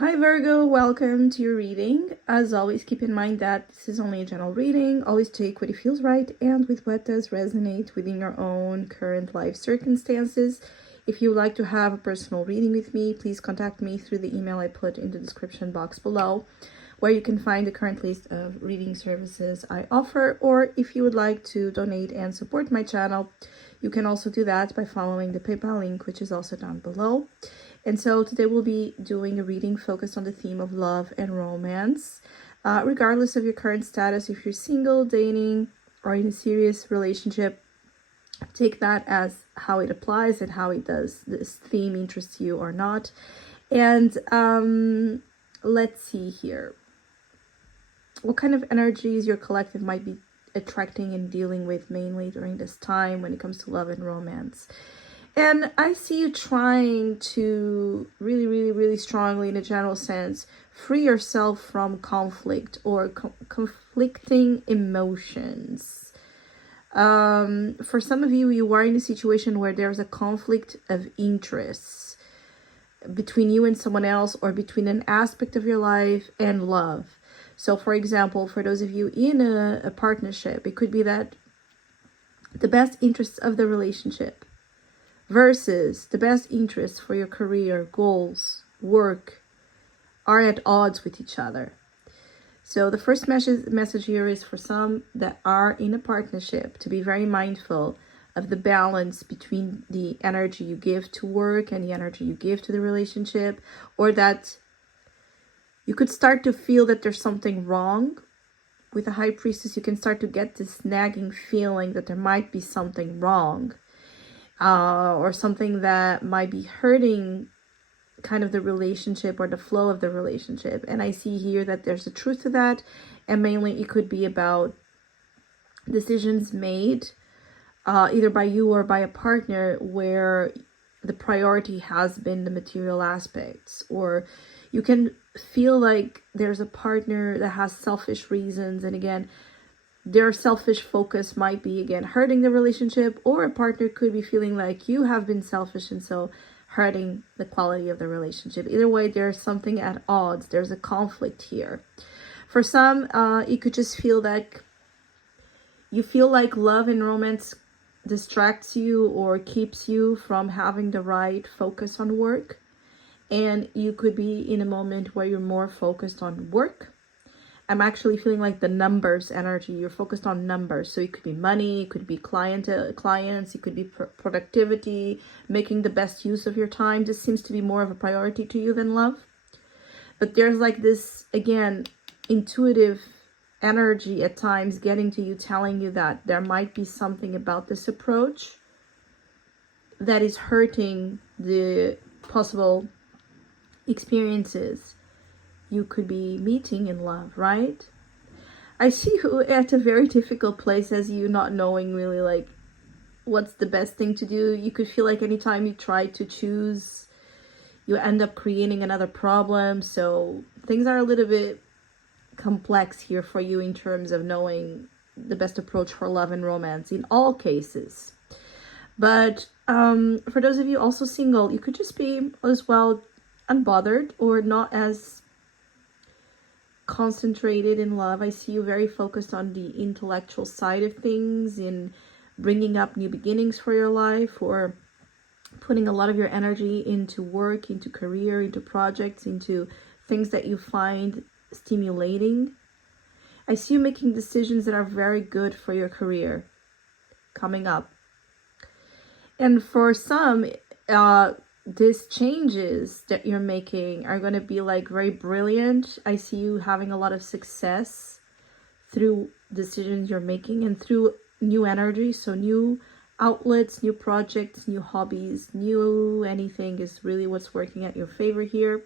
Hi Virgo, welcome to your reading. As always, keep in mind that this is only a general reading. Always take what it feels right and with what does resonate within your own current life circumstances. If you would like to have a personal reading with me, please contact me through the email I put in the description box below, where you can find the current list of reading services I offer. Or if you would like to donate and support my channel, you can also do that by following the PayPal link, which is also down below. And so today we'll be doing a reading focused on the theme of love and romance. Regardless of your current status, if you're single, dating, or in a serious relationship, take that as how it applies and how it does this theme interest you or not. And let's see here. What kind of energies your collective might be attracting and dealing with mainly during this time when it comes to love and romance. And I see you trying to really strongly, in a general sense, free yourself from conflict or conflicting emotions. For some of you, you are in a situation where there's a conflict of interests between you and someone else, or between an aspect of your life and love. So, for example, for those of you in a partnership, it could be that the best interests of the relationship versus the best interests for your career, goals, work are at odds with each other. So the first message here is for some that are in a partnership to be very mindful of the balance between the energy you give to work and the energy you give to the relationship, or that you could start to feel that there's something wrong. With the High Priestess, you can start to get this nagging feeling that there might be something wrong. Or something that might be hurting kind of the relationship or the flow of the relationship. And I see here that there's a truth to that. And mainly it could be about decisions made either by you or by a partner where the priority has been the material aspects. Or you can feel like there's a partner that has selfish reasons. And again, their selfish focus might be, again, hurting the relationship, or a partner could be feeling like you have been selfish and so hurting the quality of the relationship. Either way, there's something at odds. There's a conflict here. For some, you could just feel that you feel like love and romance distracts you or keeps you from having the right focus on work. And you could be in a moment where you're more focused on work. I'm actually feeling like the numbers energy. You're focused on numbers. So it could be money, it could be clients, it could be productivity, making the best use of your time. This seems to be more of a priority to you than love. But there's like this, again, intuitive energy at times getting to you, telling you that there might be something about this approach that is hurting the possible experiences you could be meeting in love, right? I see you at a very difficult place, as you not knowing really like what's the best thing to do. You could feel like anytime you try to choose, you end up creating another problem. So things are a little bit complex here for you in terms of knowing the best approach for love and romance in all cases. But for those of you also single, you could just be as well unbothered or not as concentrated in love. I see you very focused on the intellectual side of things, in bringing up new beginnings for your life, or putting a lot of your energy into work, into career, into projects, into things that you find stimulating. I see you making decisions that are very good for your career coming up. And for some, these changes that you're making are going to be like very brilliant. I see you having a lot of success through decisions you're making and through new energy. So new outlets, new projects, new hobbies, new anything is really what's working at your favor here.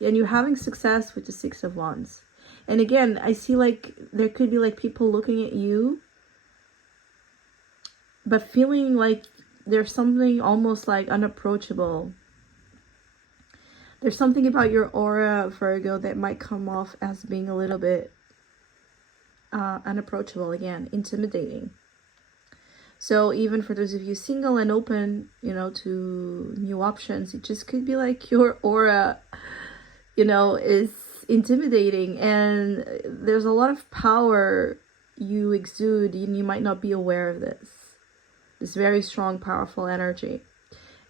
And you're having success with the Six of Wands. And again, I see like there could be like people looking at you, but feeling like there's something almost like unapproachable. There's something about your aura, Virgo, that might come off as being a little bit unapproachable, again, intimidating. So even for those of you single and open, to new options, it just could be like your aura is intimidating, and there's a lot of power you exude, and you might not be aware of this very strong, powerful energy,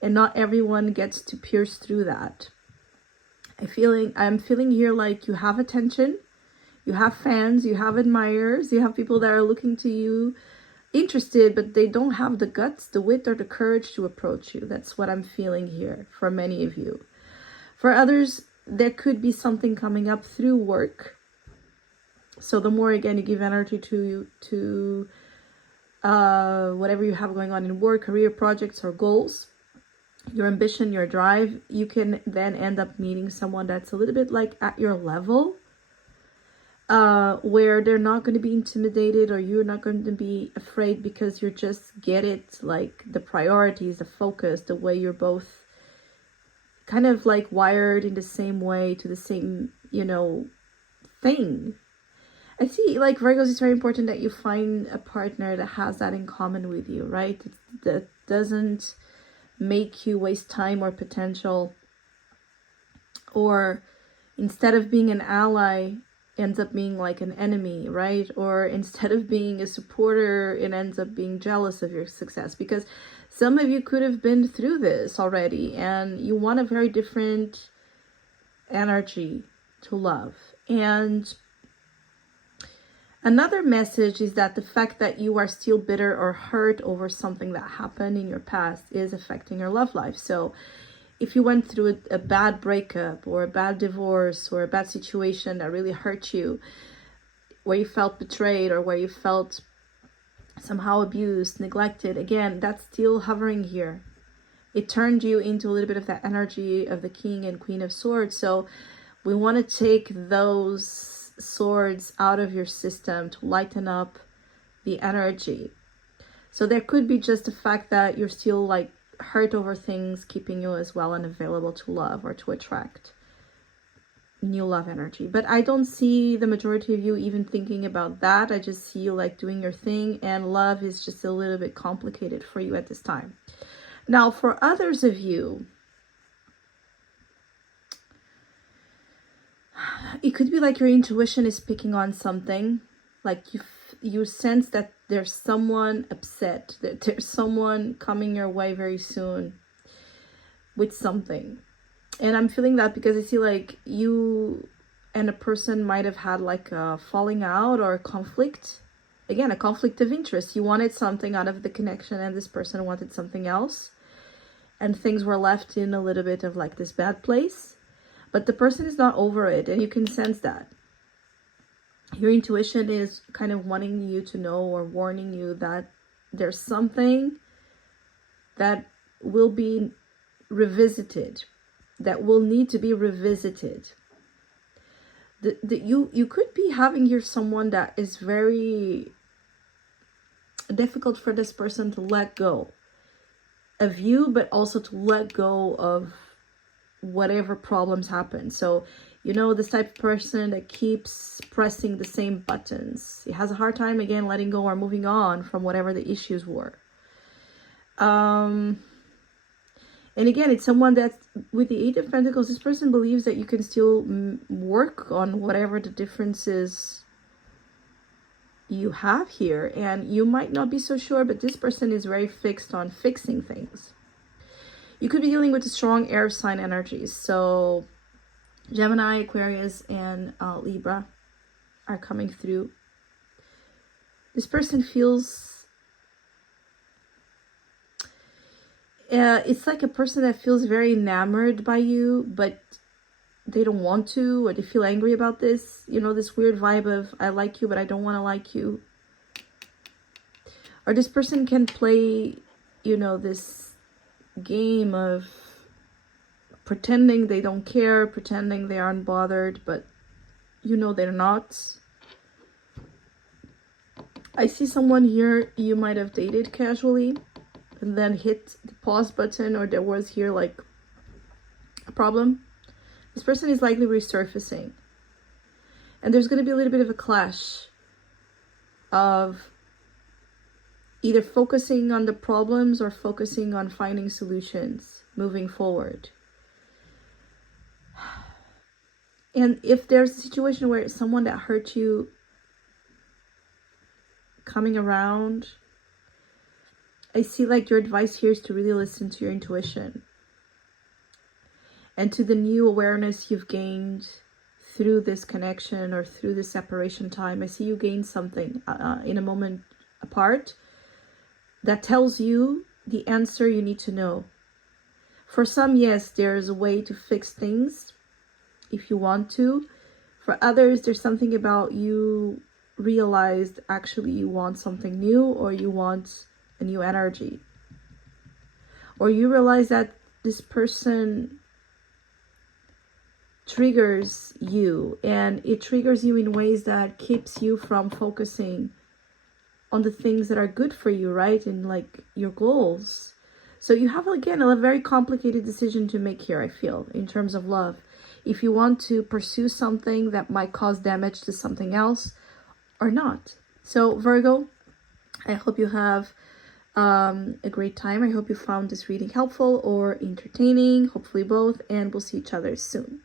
and not everyone gets to pierce through that. I'm feeling here like you have attention, you have fans, you have admirers, you have people that are looking to you, interested, but they don't have the guts, the wit, or the courage to approach you. That's what I'm feeling here for many of you. For others, there could be something coming up through work. So the more, again, you give energy to whatever you have going on in work, career, projects, or goals, your ambition, your drive, you can then end up meeting someone that's a little bit like at your level, where they're not going to be intimidated, or you're not going to be afraid, because you just get it, like the priorities, the focus, the way you're both kind of like wired in the same way to the same, thing. I see, like, Virgos, it's very important that you find a partner that has that in common with you, right? That doesn't make you waste time or potential, or instead of being an ally, ends up being like an enemy, right? Or instead of being a supporter, it ends up being jealous of your success, because some of you could have been through this already, and you want a very different energy to love. And another message is that the fact that you are still bitter or hurt over something that happened in your past is affecting your love life. So if you went through a bad breakup, or a bad divorce, or a bad situation that really hurt you, where you felt betrayed, or where you felt somehow abused, neglected, again, that's still hovering here. It turned you into a little bit of that energy of the King and Queen of Swords. So we want to take those swords out of your system to lighten up the energy. So there could be just the fact that you're still like hurt over things, keeping you as well unavailable to love or to attract new love energy. But I don't see the majority of you even thinking about that. I just see you like doing your thing, and love is just a little bit complicated for you at this time. Now, for others of you, it could be like your intuition is picking on something, like you sense that there's someone upset, that there's someone coming your way very soon with something. And I'm feeling that because I see like you and a person might have had like a falling out or a conflict. Again, a conflict of interest. You wanted something out of the connection, and this person wanted something else. And things were left in a little bit of like this bad place. But the person is not over it, and you can sense that. Your intuition is kind of wanting you to know, or warning you that there's something that will be revisited, that will need to be revisited. You could be having here someone that is very difficult for this person to let go of you, but also to let go of whatever problems happen. So, this type of person that keeps pressing the same buttons. He has a hard time, again, letting go or moving on from whatever the issues were. And again, it's someone that, with the Eight of Pentacles, this person believes that you can still work on whatever the differences you have here. And you might not be so sure, but this person is very fixed on fixing things. You could be dealing with a strong air sign energies. So Gemini, Aquarius, and Libra are coming through. This person feels... it's like a person that feels very enamored by you, but they don't want to, or they feel angry about this. This weird vibe of, I like you, but I don't want to like you. Or this person can play, this game of pretending they don't care, pretending they aren't bothered, but they're not. I see someone here you might have dated casually, and then hit the pause button, or there was here like a problem. This person is likely resurfacing, and there's going to be a little bit of a clash of either focusing on the problems or focusing on finding solutions moving forward. And if there's a situation where someone that hurt you coming around, I see like your advice here is to really listen to your intuition and to the new awareness you've gained through this connection or through this separation time. I see you gain something in a moment apart that tells you the answer you need to know. For some, yes, there's a way to fix things if you want to. For others, there's something about you realized actually you want something new, or you want a new energy, or you realize that this person triggers you, and it triggers you in ways that keeps you from focusing on the things that are good for you, right? And like your goals. So you have, again, a very complicated decision to make here, I feel, in terms of love. If you want to pursue something that might cause damage to something else or not. So Virgo, I hope you have a great time. I hope you found this reading helpful or entertaining, hopefully both, and we'll see each other soon.